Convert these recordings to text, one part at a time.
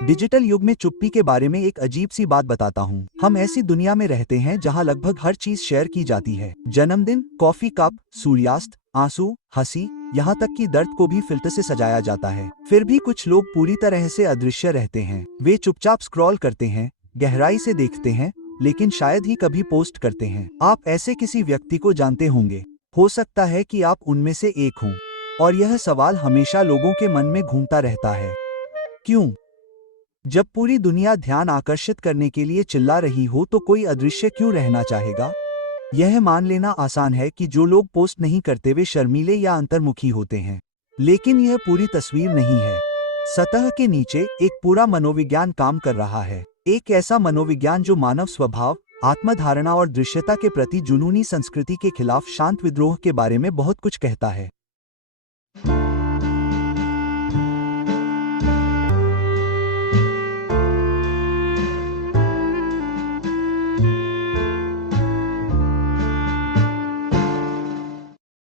Digital युग में चुप्पी के बारे में एक अजीब सी बात बताता हूँ। हम ऐसी दुनिया में रहते हैं जहाँ लगभग हर चीज शेयर की जाती है। जन्मदिन, कॉफी कप, सूर्यास्त, आंसू, हंसी, यहाँ तक कि दर्द को भी फिल्टर से सजाया जाता है। फिर भी कुछ लोग पूरी तरह से अदृश्य रहते हैं। वे चुपचाप स्क्रॉल करते हैं, गहराई से देखते हैं, लेकिन शायद ही कभी पोस्ट करते हैं। आप ऐसे किसी व्यक्ति को जानते होंगे। हो सकता है कि आप उनमें से एक हों। और यह सवाल हमेशा लोगों के मन में घूमता रहता है, क्यों? जब पूरी दुनिया ध्यान आकर्षित करने के लिए चिल्ला रही हो तो कोई अदृश्य क्यों रहना चाहेगा? यह मान लेना आसान है कि जो लोग पोस्ट नहीं करते वे शर्मीले या अंतर्मुखी होते हैं, लेकिन यह पूरी तस्वीर नहीं है। सतह के नीचे एक पूरा मनोविज्ञान काम कर रहा है। एक ऐसा मनोविज्ञान जो मानव स्वभाव, आत्मधारणा और दृश्यता के प्रति जुनूनी संस्कृति के खिलाफ शांत विद्रोह के बारे में बहुत कुछ कहता है।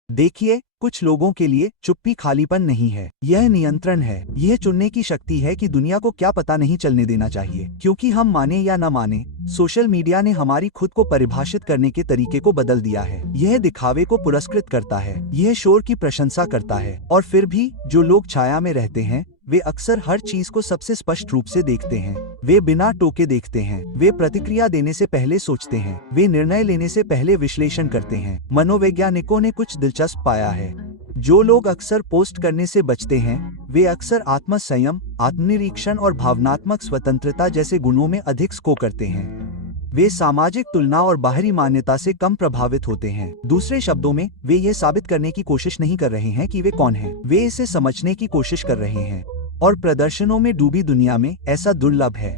देखिए, कुछ लोगों के लिए चुप्पी खालीपन नहीं है, यह नियंत्रण है। यह चुनने की शक्ति है कि दुनिया को क्या पता नहीं चलने देना चाहिए। क्योंकि हम माने या न माने, सोशल मीडिया ने हमारी खुद को परिभाषित करने के तरीके को बदल दिया है। यह दिखावे को पुरस्कृत करता है, यह शोर की प्रशंसा करता है। और फिर भी जो लोग छाया में रहते हैं वे अक्सर हर चीज को सबसे स्पष्ट रूप से देखते हैं। वे बिना टोके देखते हैं, वे प्रतिक्रिया देने से पहले सोचते हैं, वे निर्णय लेने से पहले विश्लेषण करते हैं। मनोवैज्ञानिकों ने कुछ दिलचस्प पाया है। जो लोग अक्सर पोस्ट करने से बचते हैं वे अक्सर आत्म संयम, आत्मनिरीक्षण और भावनात्मक स्वतंत्रता जैसे गुणों में अधिक स्कोर करते हैं। वे सामाजिक तुलना और बाहरी मान्यता से कम प्रभावित होते हैं। दूसरे शब्दों में, वे ये साबित करने की कोशिश नहीं कर रहे हैं कि वे कौन हैं, वे इसे समझने की कोशिश कर रहे हैं। और प्रदर्शनों में डूबी दुनिया में ऐसा दुर्लभ है,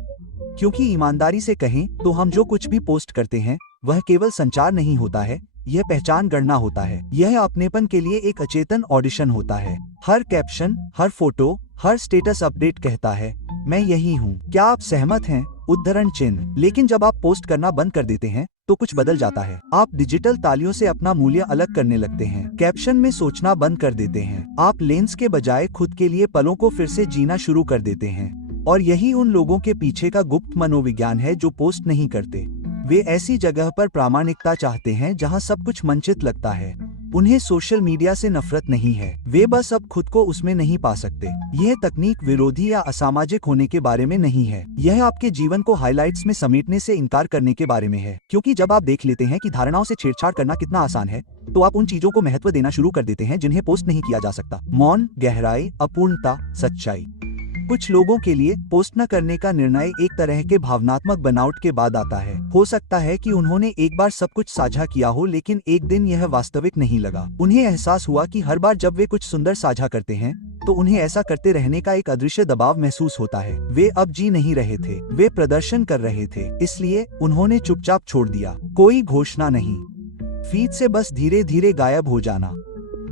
क्योंकि ईमानदारी से कहें तो हम जो कुछ भी पोस्ट करते हैं वह केवल संचार नहीं होता है, यह पहचान गढ़ना होता है। यह अपनेपन के लिए एक अचेतन ऑडिशन होता है। हर कैप्शन, हर फोटो, हर स्टेटस अपडेट कहता है, मैं यही हूँ। क्या आप सहमत हैं? उद्धरण चिन्ह। लेकिन जब आप पोस्ट करना बंद कर देते हैं तो कुछ बदल जाता है। आप डिजिटल तालियों से अपना मूल्य अलग करने लगते हैं। कैप्शन में सोचना बंद कर देते हैं। आप लेंस के बजाय खुद के लिए पलों को फिर से जीना शुरू कर देते हैं। और यही उन लोगों के पीछे का गुप्त मनोविज्ञान है जो पोस्ट नहीं करते। वे ऐसी जगह पर प्रामाणिकता चाहते हैं जहां सब कुछ मंचित लगता है। उन्हें सोशल मीडिया से नफरत नहीं है, वे बस अब खुद को उसमें नहीं पा सकते। यह तकनीक विरोधी या असामाजिक होने के बारे में नहीं है, यह आपके जीवन को हाइलाइट्स में समेटने से इनकार करने के बारे में है। क्योंकि जब आप देख लेते हैं कि धारणाओं से छेड़छाड़ करना कितना आसान है, तो आप उन चीजों को महत्व देना शुरू कर देते हैं जिन्हें पोस्ट नहीं किया जा सकता। मौन, गहराई, अपूर्णता, सच्चाई। कुछ लोगों के लिए पोस्ट न करने का निर्णय एक तरह के भावनात्मक बनावट के बाद आता है। हो सकता है कि उन्होंने एक बार सब कुछ साझा किया हो, लेकिन एक दिन यह वास्तविक नहीं लगा। उन्हें एहसास हुआ कि हर बार जब वे कुछ सुंदर साझा करते हैं तो उन्हें ऐसा करते रहने का एक अदृश्य दबाव महसूस होता है। वे अब जी नहीं रहे थे, वे प्रदर्शन कर रहे थे। इसलिए उन्होंने चुपचाप छोड़ दिया। कोई घोषणा नहीं, फीड से बस धीरे धीरे गायब हो जाना।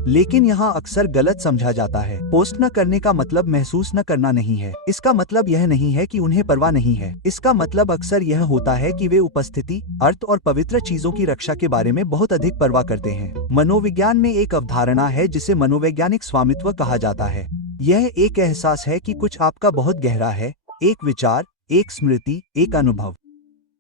लेकिन यहाँ अक्सर गलत समझा जाता है। पोस्ट न करने का मतलब महसूस न करना नहीं है। इसका मतलब यह नहीं है कि उन्हें परवाह नहीं है। इसका मतलब अक्सर यह होता है कि वे उपस्थिति, अर्थ और पवित्र चीजों की रक्षा के बारे में बहुत अधिक परवाह करते हैं। मनोविज्ञान में एक अवधारणा है जिसे मनोवैज्ञानिक स्वामित्व कहा जाता है। यह एक एहसास है कि कुछ आपका बहुत गहरा है, एक विचार, एक स्मृति, एक अनुभव।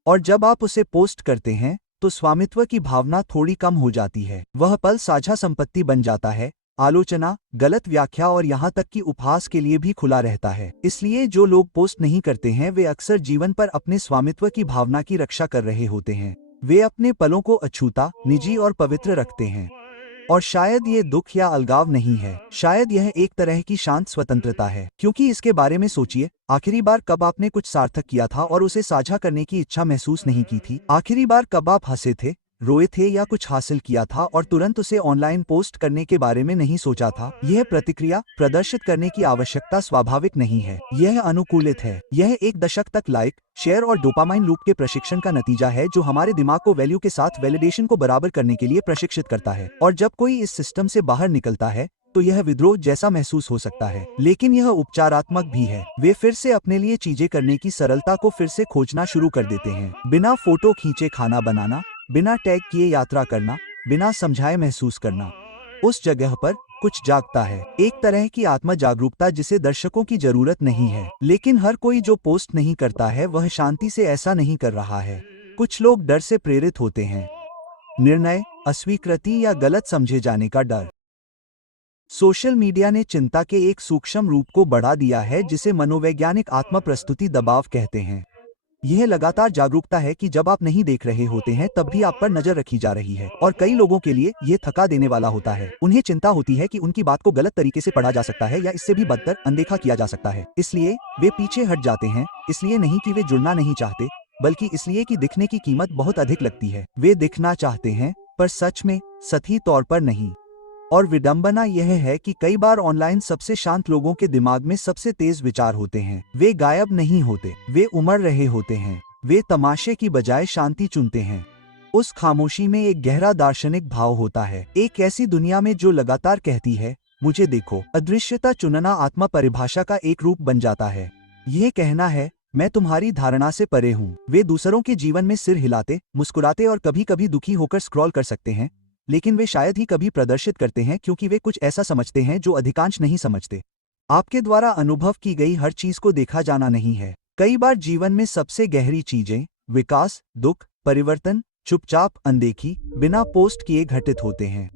और जब आप उसे पोस्ट करते हैं तो स्वामित्व की भावना थोड़ी कम हो जाती है। वह पल साझा संपत्ति बन जाता है, आलोचना, गलत व्याख्या और यहाँ तक कि उपहास के लिए भी खुला रहता है। इसलिए जो लोग पोस्ट नहीं करते हैं वे अक्सर जीवन पर अपने स्वामित्व की भावना की रक्षा कर रहे होते हैं। वे अपने पलों को अछूता, निजी और पवित्र रखते हैं। और शायद ये दुख या अलगाव नहीं है, शायद यह एक तरह की शांत स्वतंत्रता है। क्योंकि इसके बारे में सोचिए, आखिरी बार कब आपने कुछ सार्थक किया था और उसे साझा करने की इच्छा महसूस नहीं की थी? आखिरी बार कब आप हंसे थे, रोए थे या कुछ हासिल किया था और तुरंत उसे ऑनलाइन पोस्ट करने के बारे में नहीं सोचा था? यह प्रतिक्रिया प्रदर्शित करने की आवश्यकता स्वाभाविक नहीं है, यह अनुकूलित है। यह एक दशक तक लाइक, शेयर और डोपामाइन लूप के प्रशिक्षण का नतीजा है जो हमारे दिमाग को वैल्यू के साथ वैलिडेशन को बराबर करने के लिए प्रशिक्षित करता है। और जब कोई इस सिस्टम से बाहर निकलता है तो यह विद्रोह जैसा महसूस हो सकता है, लेकिन यह उपचारात्मक भी है। वे फिर से अपने लिए चीजें करने की सरलता को फिर से खोजना शुरू कर देते हैं। बिना फोटो खींचे खाना बनाना, बिना टैग किए यात्रा करना, बिना समझाए महसूस करना। उस जगह पर कुछ जागता है, एक तरह की आत्म जागरूकता जिसे दर्शकों की जरूरत नहीं है। लेकिन हर कोई जो पोस्ट नहीं करता है वह शांति से ऐसा नहीं कर रहा है। कुछ लोग डर से प्रेरित होते हैं, निर्णय, अस्वीकृति या गलत समझे जाने का डर। सोशल मीडिया ने चिंता के एक सूक्ष्म रूप को बढ़ा दिया है जिसे मनोवैज्ञानिक आत्म प्रस्तुति दबाव कहते हैं। यह लगातार जागरूकता है कि जब आप नहीं देख रहे होते हैं तब भी आप पर नजर रखी जा रही है, और कई लोगों के लिए यह थका देने वाला होता है। उन्हें चिंता होती है कि उनकी बात को गलत तरीके से पढ़ा जा सकता है या इससे भी बदतर अनदेखा किया जा सकता है। इसलिए वे पीछे हट जाते हैं, इसलिए नहीं कि वे जुड़ना नहीं चाहते, बल्कि इसलिए कि दिखने की कीमत बहुत अधिक लगती है। वे दिखना चाहते हैं, पर सच में सही तौर पर नहीं। और विडंबना यह है कि कई बार ऑनलाइन सबसे शांत लोगों के दिमाग में सबसे तेज विचार होते हैं। वे गायब नहीं होते, वे उमड़ रहे होते हैं। वे तमाशे की बजाय शांति चुनते हैं। उस खामोशी में एक गहरा दार्शनिक भाव होता है, एक ऐसी दुनिया में जो लगातार कहती है, मुझे देखो। अदृश्यता चुनना आत्मा परिभाषा का एक रूप बन जाता है। यह कहना है, मैं तुम्हारी धारणा से परे हूँ। वे दूसरों के जीवन में सिर हिलाते, मुस्कुराते और कभी कभी दुखी होकर स्क्रॉल कर सकते हैं, लेकिन वे शायद ही कभी प्रदर्शित करते हैं क्योंकि वे कुछ ऐसा समझते हैं जो अधिकांश नहीं समझते। आपके द्वारा अनुभव की गई हर चीज को देखा जाना नहीं है। कई बार जीवन में सबसे गहरी चीजें, विकास, दुख, परिवर्तन, चुपचाप अनदेखी, बिना पोस्ट किए घटित होते हैं।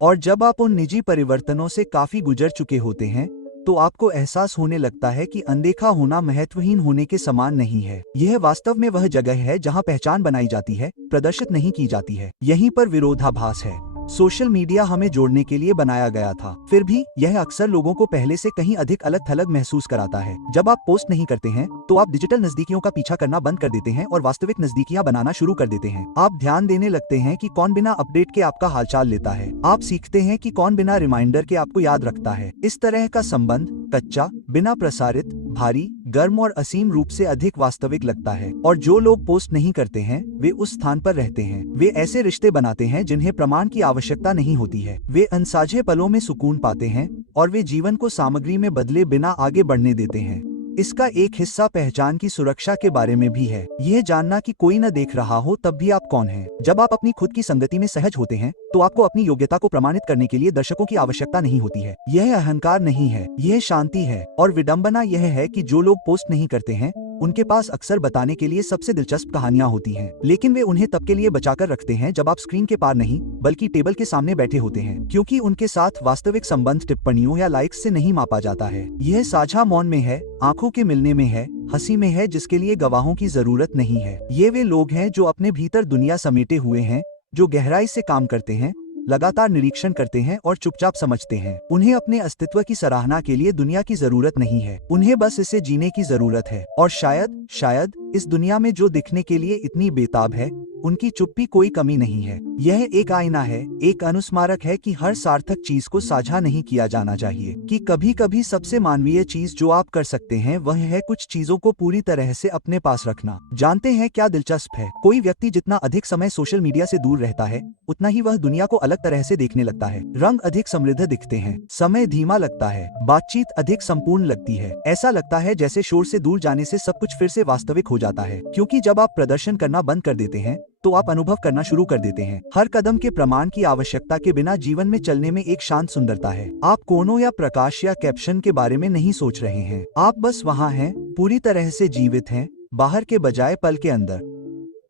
और जब आप उन निजी परिवर्तनों से काफी गुजर चुके होते हैं, तो आपको एहसास होने लगता है कि अनदेखा होना महत्वहीन होने के समान नहीं है। यह वास्तव में वह जगह है जहां पहचान बनाई जाती है, प्रदर्शित नहीं की जाती है। यहीं पर विरोधाभास है। सोशल मीडिया हमें जोड़ने के लिए बनाया गया था, फिर भी यह अक्सर लोगों को पहले से कहीं अधिक अलग थलग महसूस कराता है। जब आप पोस्ट नहीं करते हैं तो आप डिजिटल नजदीकियों का पीछा करना बंद कर देते हैं और वास्तविक नजदीकियां बनाना शुरू कर देते हैं। आप ध्यान देने लगते हैं कि कौन बिना अपडेट के आपका हालचाल लेता है। आप सीखते हैं कि कौन बिना रिमाइंडर के आपको याद रखता है। इस तरह का संबंध कच्चा, बिना प्रसारित, भारी, गर्म और असीम रूप से अधिक वास्तविक लगता है। और जो लोग पोस्ट नहीं करते हैं वे उस स्थान पर रहते हैं। वे ऐसे रिश्ते बनाते हैं जिन्हें प्रमाण की आवश्यकता नहीं होती है। वे अनसाझे पलों में सुकून पाते हैं और वे जीवन को सामग्री में बदले बिना आगे बढ़ने देते हैं। इसका एक हिस्सा पहचान की सुरक्षा के बारे में भी है। यह जानना कि कोई न देख रहा हो तब भी आप कौन हैं। जब आप अपनी खुद की संगति में सहज होते हैं तो आपको अपनी योग्यता को प्रमाणित करने के लिए दर्शकों की आवश्यकता नहीं होती है। यह अहंकार नहीं है, यह शांति है। और विडंबना यह है कि जो लोग पोस्ट नहीं करते हैं उनके पास अक्सर बताने के लिए सबसे दिलचस्प कहानियां होती हैं, लेकिन वे उन्हें तब के लिए बचाकर रखते हैं जब आप स्क्रीन के पार नहीं बल्कि टेबल के सामने बैठे होते हैं, क्योंकि उनके साथ वास्तविक संबंध टिप्पणियों या लाइक्स से नहीं मापा जाता है। यह साझा मौन में है, आंखों के मिलने में है, हंसी में है जिसके लिए गवाहों की जरूरत नहीं है। ये वे लोग हैं जो अपने भीतर दुनिया समेटे हुए हैं, जो गहराई से काम करते हैं, लगातार निरीक्षण करते हैं और चुपचाप समझते हैं। उन्हें अपने अस्तित्व की सराहना के लिए दुनिया की जरूरत नहीं है, उन्हें बस इसे जीने की जरूरत है। और शायद इस दुनिया में जो दिखने के लिए इतनी बेताब है, उनकी चुप्पी कोई कमी नहीं है। यह एक आईना है, एक अनुस्मारक है कि हर सार्थक चीज को साझा नहीं किया जाना चाहिए, कि कभी कभी सबसे मानवीय चीज जो आप कर सकते हैं वह है कुछ चीजों को पूरी तरह से अपने पास रखना। जानते हैं क्या दिलचस्प है? कोई व्यक्ति जितना अधिक समय सोशल मीडिया से दूर रहता है उतना ही वह दुनिया को अलग तरह से देखने लगता है। रंग अधिक समृद्ध दिखते हैं, समय धीमा लगता है, बातचीत अधिक संपूर्ण लगती है। ऐसा लगता है जैसे शोर से दूर जाने से सब कुछ फिर से वास्तविक हो जाता है, क्योंकि जब आप प्रदर्शन करना बंद कर देते हैं तो आप अनुभव करना शुरू कर देते हैं। हर कदम के प्रमाण की आवश्यकता के बिना जीवन में चलने में एक शांत सुंदरता है। आप कोनों या प्रकाश या कैप्शन के बारे में नहीं सोच रहे हैं, आप बस वहाँ हैं, पूरी तरह से जीवित हैं, बाहर के बजाय पल के अंदर।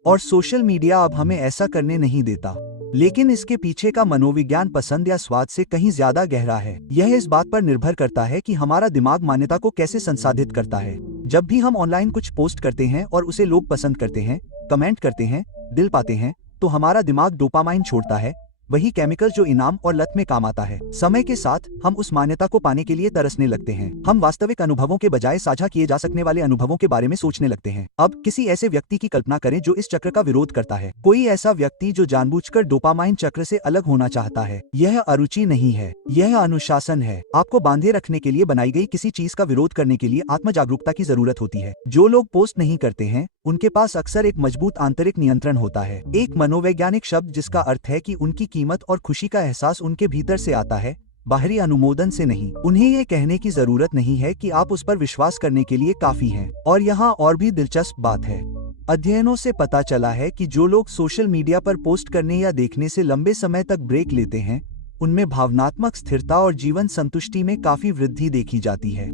और सोशल मीडिया अब हमें ऐसा करने नहीं देता, लेकिन इसके पीछे का मनोविज्ञान पसंद या स्वाद से कहीं ज्यादा गहरा है। यह इस बात पर निर्भर करता है कि हमारा दिमाग मान्यता को कैसे संसाधित करता है। जब भी हम ऑनलाइन कुछ पोस्ट करते हैं और उसे लोग पसंद करते हैं, कमेंट करते हैं, दिल पाते हैं, तो हमारा दिमाग डोपामाइन छोड़ता है, वही केमिकल जो इनाम और लत में काम आता है। समय के साथ हम उस मान्यता को पाने के लिए तरसने लगते हैं। हम वास्तविक अनुभवों के बजाय साझा किए जा सकने वाले अनुभवों के बारे में सोचने लगते हैं। अब किसी ऐसे व्यक्ति की कल्पना करें जो इस चक्र का विरोध करता है। कोई ऐसा व्यक्ति जो जानबूझकर डोपामाइन चक्र से अलग होना चाहता है। यह अरुचि नहीं है, यह अनुशासन है। आपको बांधे रखने के लिए बनाई गई किसी चीज का विरोध करने के लिए आत्म जागरूकता की जरूरत होती है। जो लोग पोस्ट नहीं करते हैं उनके पास अक्सर एक मजबूत आंतरिक नियंत्रण होता है, एक मनोवैज्ञानिक शब्द जिसका अर्थ है कि उनकी कीमत और खुशी का एहसास उनके भीतर से आता है, बाहरी अनुमोदन से नहीं। उन्हें यह कहने की जरूरत नहीं है कि आप उस पर विश्वास करने के लिए काफी हैं। और यहाँ और भी दिलचस्प बात है, अध्ययनों से पता चला है कि जो लोग सोशल मीडिया पर पोस्ट करने या देखने से लंबे समय तक ब्रेक लेते हैं उनमें भावनात्मक स्थिरता और जीवन संतुष्टि में काफी वृद्धि देखी जाती है।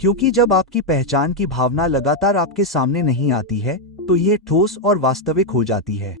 क्योंकि जब आपकी पहचान की भावना लगातार आपके सामने नहीं आती है, तो यह ठोस और वास्तविक हो जाती है।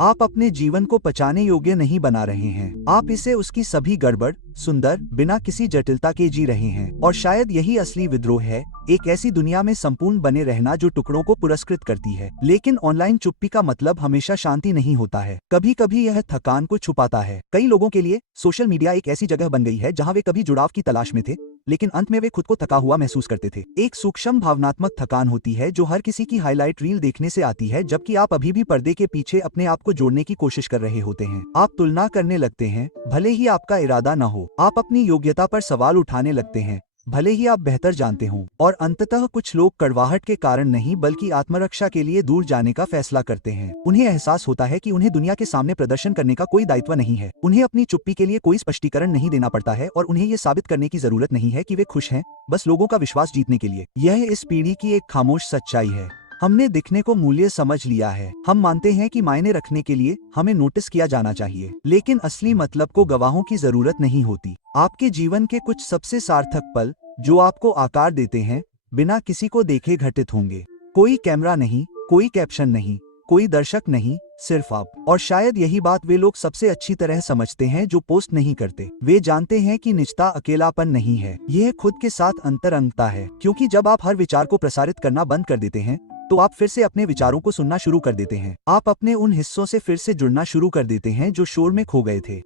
आप अपने जीवन को पचाने योग्य नहीं बना रहे हैं, आप इसे उसकी सभी गड़बड़, सुंदर, बिना किसी जटिलता के जी रहे हैं। और शायद यही असली विद्रोह है, एक ऐसी दुनिया में संपूर्ण बने रहना जो टुकड़ों को पुरस्कृत करती है। लेकिन ऑनलाइन चुप्पी का मतलब हमेशा शांति नहीं होता है, कभी कभी यह थकान को छुपाता है। कई लोगों के लिए सोशल मीडिया एक ऐसी जगह बन गई है जहां वे कभी जुड़ाव की तलाश में थे, लेकिन अंत में वे खुद को थका हुआ महसूस करते थे। एक सूक्ष्म भावनात्मक थकान होती है जो हर किसी की हाईलाइट रील देखने से आती है, जबकि आप अभी भी पर्दे के पीछे अपने आप को जोड़ने की कोशिश कर रहे होते हैं। आप तुलना करने लगते हैं, भले ही आपका इरादा न हो। आप अपनी योग्यता पर सवाल उठाने लगते हैं, भले ही आप बेहतर जानते हों। और अंततः कुछ लोग कड़वाहट के कारण नहीं बल्कि आत्मरक्षा के लिए दूर जाने का फैसला करते हैं। उन्हें एहसास होता है कि उन्हें दुनिया के सामने प्रदर्शन करने का कोई दायित्व नहीं है, उन्हें अपनी चुप्पी के लिए कोई स्पष्टीकरण नहीं देना पड़ता है, और उन्हें ये साबित करने की जरूरत नहीं है कि वे खुश हैं, बस लोगों का विश्वास जीतने के लिए। यह इस पीढ़ी की एक खामोश सच्चाई है। हमने दिखने को मूल्य समझ लिया है। हम मानते हैं कि मायने रखने के लिए हमें नोटिस किया जाना चाहिए, लेकिन असली मतलब को गवाहों की जरूरत नहीं होती। आपके जीवन के कुछ सबसे सार्थक पल, जो आपको आकार देते हैं, बिना किसी को देखे घटित होंगे। कोई कैमरा नहीं, कोई कैप्शन नहीं, कोई दर्शक नहीं, सिर्फ आप। और शायद यही बात वे लोग सबसे अच्छी तरह समझते हैं जो पोस्ट नहीं करते। वे जानते हैं कि निजता अकेलापन नहीं है, यह खुद के साथ अंतरंगता है। क्योंकि जब आप हर विचार को प्रसारित करना बंद कर देते हैं, तो आप फिर से अपने विचारों को सुनना शुरू कर देते हैं। आप अपने उन हिस्सों से फिर से जुड़ना शुरू कर देते हैं जो शोर में खो गए थे।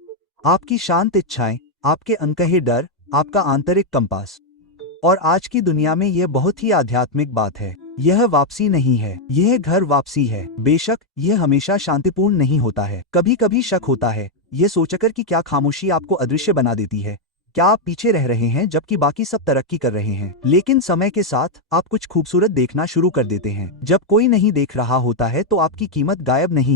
आपकी शांत इच्छाएं, आपके अनकहे डर, आपका आंतरिक कंपास। और आज की दुनिया में यह बहुत ही आध्यात्मिक बात है। यह वापसी नहीं है, यह घर वापसी है। बेशक यह हमेशा शांतिपूर्ण नहीं होता है, कभी कभी शक होता है, यह सोचकर कि क्या खामोशी आपको अदृश्य बना देती है, क्या आप पीछे रह रहे हैं जबकि बाकी सब तरक्की कर रहे हैं। लेकिन समय के साथ आप कुछ खूबसूरत देखना शुरू कर देते हैं। जब कोई नहीं देख रहा होता है तो आपकी कीमत गायब नहीं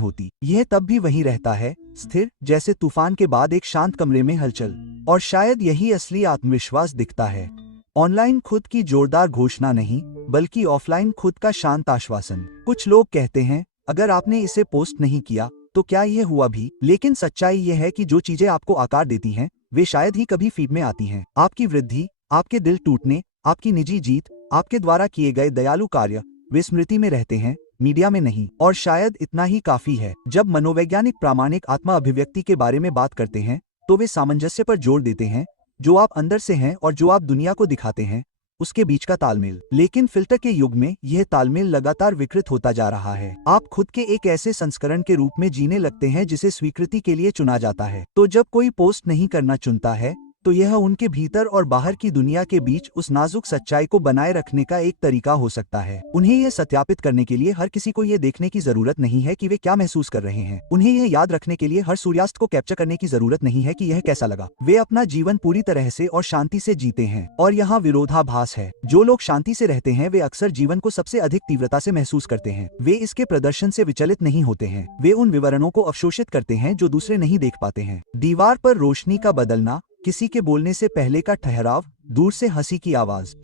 होती, यह तब भी वहीं रहता है, स्थिर, जैसे तूफान के बाद एक शांत कमरे में हलचल। और शायद यही असली आत्मविश्वास दिखता है। ऑनलाइन खुद की जोरदार घोषणा नहीं, बल्कि ऑफलाइन खुद का शांत आश्वासन। कुछ लोग कहते हैं, अगर आपने इसे पोस्ट नहीं किया तो क्या यह हुआ भी? लेकिन सच्चाई यह है कि जो चीजें आपको आकार देती हैं, वे शायद ही कभी फीड में आती हैं। आपकी वृद्धि, आपके दिल टूटने, आपकी निजी जीत, आपके द्वारा किए गए दयालु कार्य, वे स्मृति में रहते हैं, मीडिया में नहीं। और शायद इतना ही काफी है। जब मनोवैज्ञानिक प्रामाणिक आत्मा अभिव्यक्ति के बारे में बात करते हैं, तो वे सामंजस्य पर जोर देते हैं, जो आप अंदर से हैं और जो आप दुनिया को दिखाते हैं, उसके बीच का तालमेल। लेकिन फिल्टर के युग में यह तालमेल लगातार विकृत होता जा रहा है। आप खुद के एक ऐसे संस्करण के रूप में जीने लगते हैं जिसे स्वीकृति के लिए चुना जाता है। तो जब कोई पोस्ट नहीं करना चुनता है, तो यह उनके भीतर और बाहर की दुनिया के बीच उस नाजुक सच्चाई को बनाए रखने का एक तरीका हो सकता है। उन्हें यह सत्यापित करने के लिए हर किसी को यह देखने की जरूरत नहीं है कि वे क्या महसूस कर रहे हैं। उन्हें यह याद रखने के लिए हर सूर्यास्त को कैप्चर करने की जरूरत नहीं है कि यह कैसा लगा। वे अपना जीवन पूरी तरह से और शांति से जीते हैं। और यहाँ विरोधाभास है। जो लोग शांति से रहते हैं वे अक्सर जीवन को सबसे अधिक तीव्रता से महसूस करते हैं। वे इसके प्रदर्शन से विचलित नहीं होते हैं। वे उन विवरणों को अवशोषित करते हैं जो दूसरे नहीं देख पाते हैं। दीवार पर रोशनी का बदलना, किसी के बोलने से पहले का ठहराव, दूर से हंसी की आवाज,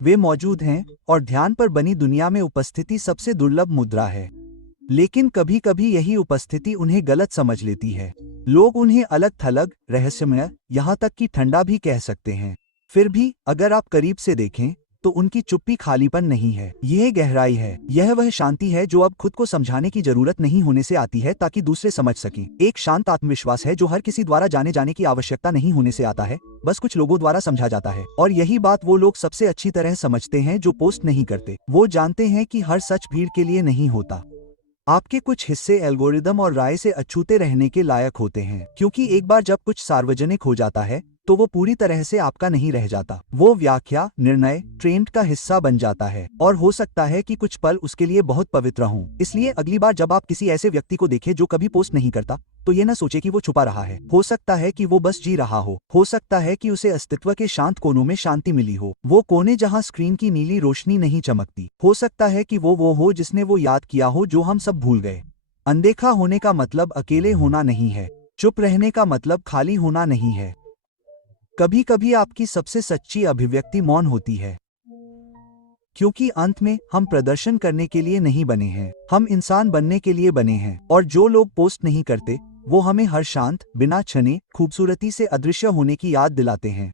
वे मौजूद हैं। और ध्यान पर बनी दुनिया में उपस्थिति सबसे दुर्लभ मुद्रा है। लेकिन कभी कभी यही उपस्थिति उन्हें गलत समझ लेती है। लोग उन्हें अलग थलग, रहस्यमय, यहाँ तक कि ठंडा भी कह सकते हैं। फिर भी अगर आप करीब से देखें तो उनकी चुप्पी खालीपन नहीं है, यह गहराई है। यह वह शांति है जो अब खुद को समझाने की जरूरत नहीं होने से आती है ताकि दूसरे समझ सकें। एक शांत आत्मविश्वास है जो हर किसी द्वारा जाने जाने की आवश्यकता नहीं होने से आता है, बस कुछ लोगों द्वारा समझा जाता है। और यही बात वो लोग सबसे अच्छी तरह समझते हैं जो पोस्ट नहीं करते। वो जानते हैं कि हर सच भीड़ के लिए नहीं होता। आपके कुछ हिस्से एल्गोरिदम और राय से अछूते रहने के लायक होते हैं, क्योंकि एक बार जब कुछ सार्वजनिक हो जाता है तो वो पूरी तरह से आपका नहीं रह जाता। वो व्याख्या, निर्णय, ट्रेंड का हिस्सा बन जाता है। और हो सकता है कि कुछ पल उसके लिए बहुत पवित्र हों। इसलिए अगली बार जब आप किसी ऐसे व्यक्ति को देखें जो कभी पोस्ट नहीं करता, तो ये न सोचे कि वो छुपा रहा है। हो सकता है कि वो बस जी रहा हो सकता है कि उसे अस्तित्व के शांत कोनों में शांति मिली हो, वो कोने जहां स्क्रीन की नीली रोशनी नहीं चमकती। हो सकता है कि वो हो जिसने वो याद किया हो जो हम सब भूल गए। अनदेखा होने का मतलब अकेले होना नहीं है, चुप रहने का मतलब खाली होना नहीं है। कभी कभी आपकी सबसे सच्ची अभिव्यक्ति मौन होती है, क्योंकि अंत में हम प्रदर्शन करने के लिए नहीं बने हैं, हम इंसान बनने के लिए बने हैं। और जो लोग पोस्ट नहीं करते वो हमें हर शांत, बिना छने, खूबसूरती से अदृश्य होने की याद दिलाते हैं।